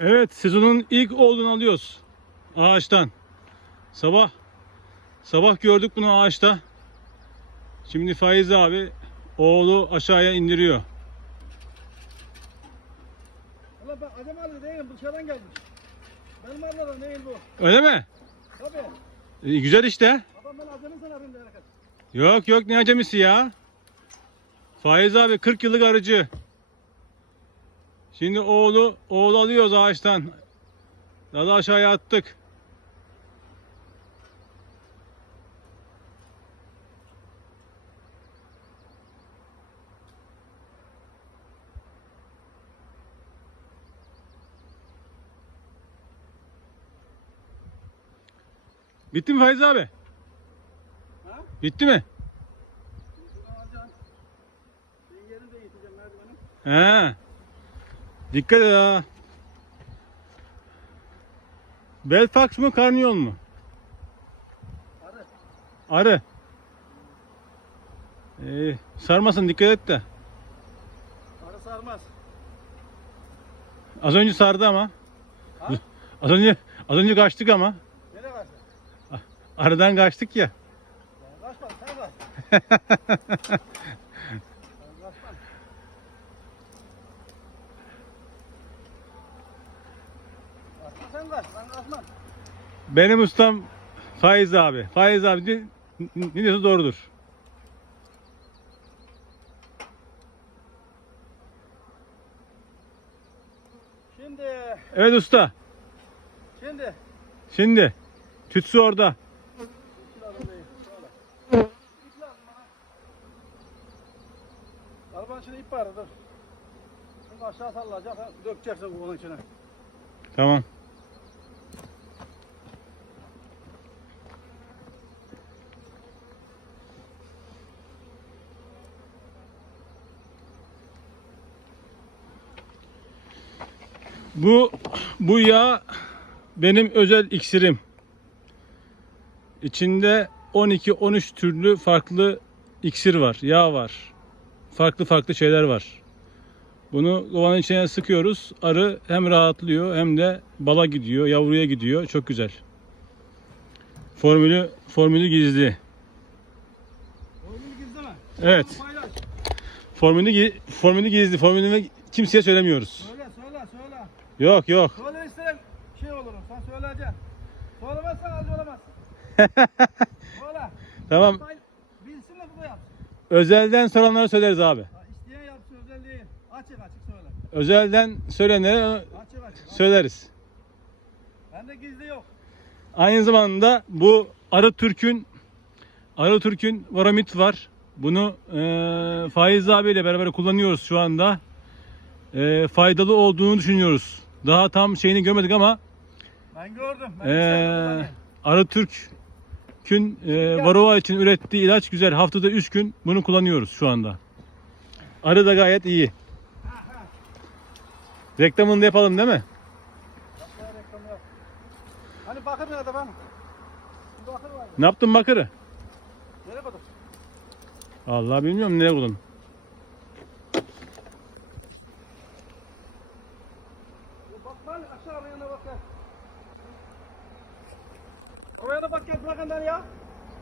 Evet sezonun ilk oğlunu alıyoruz. Ağaçtan. Sabah sabah gördük bunu ağaçta. Şimdi Faiz abi oğlu aşağıya indiriyor. Valla ben adam arıyor değilim dışarıdan gelmiş. Benim arılarım değil bu. Öyle mi? Tabii. E, güzel işte. Adam ben adamı sanarım hareket. Yok yok ne acemisi ya. Faiz abi 40 yıllık arıcı. Şimdi oğlu oğlu alıyoruz ağaçtan. Daha da aşağıya attık. Bitti mi Faiz abi? Ha? Bitti mi? He. Dikkat et ha. Belfax mı karniyon mu? Arı. Arı. Ee, sarmasın dikkat et de. Arı sarmaz. Az önce sardı ama. Ha? Az önce az önce kaçtık ama. Nereye kaçtın? Arıdan kaçtık ya. Ben kaçmadım sen kaç. ben kaçmam. Kaçma sen kaç. Ben kaçmam. Benim ustam Faiz abi. Faiz abi ne, diyorsa doğrudur. Şimdi. Evet usta. Şimdi. Şimdi tütsü orada. Arabanın içine ip var dur. Şimdi aşağı sallayacak, sen dökeceksin onun içine. Tamam. Bu bu yağ benim özel iksirim. İçinde 12-13 türlü farklı iksir var, yağ var. Farklı farklı şeyler var. Bunu kovanın içine sıkıyoruz. Arı hem rahatlıyor hem de bala gidiyor, yavruya gidiyor. Çok güzel. Formülü formülü gizli. Oğlum gizleme. Evet. Paylaş. Formülü formülü gizli. Formülünü kimseye söylemiyoruz. Söyle, söyle, söyle. Yok yok. Söyle isteyen şey olurum. Sen söyleyeceksin. Söylemezsen halde olamazsın. söyle. Tamam. Bilsin de bu da yapsın. Özelden soranlara söyleriz abi. Ha, İsteyen yapsın özel değil. Açık açık söyle. Özelden söylenenlere Açık açık. söyleriz. Bende gizli yok. Aynı zamanda bu Arı Türk'ün Arı Türk'ün varamit var. Bunu eee Faiz abiyle beraber kullanıyoruz şu anda. Eee, faydalı olduğunu düşünüyoruz. Daha tam şeyini görmedik ama Ben gördüm. Ben eee Arı Türk'ün eee varroa için ürettiği ilaç güzel. Haftada 3 gün bunu kullanıyoruz şu anda. Arı da gayet iyi. Reklamını da yapalım değil mi? Hani bakır nerede ben? Bakır var. Ne yaptın bakırı? Nereye koyduk? Allah bilmiyorum nereye koydun. Bak aşağı arayana bakar. Oraya da bak yaprak ya.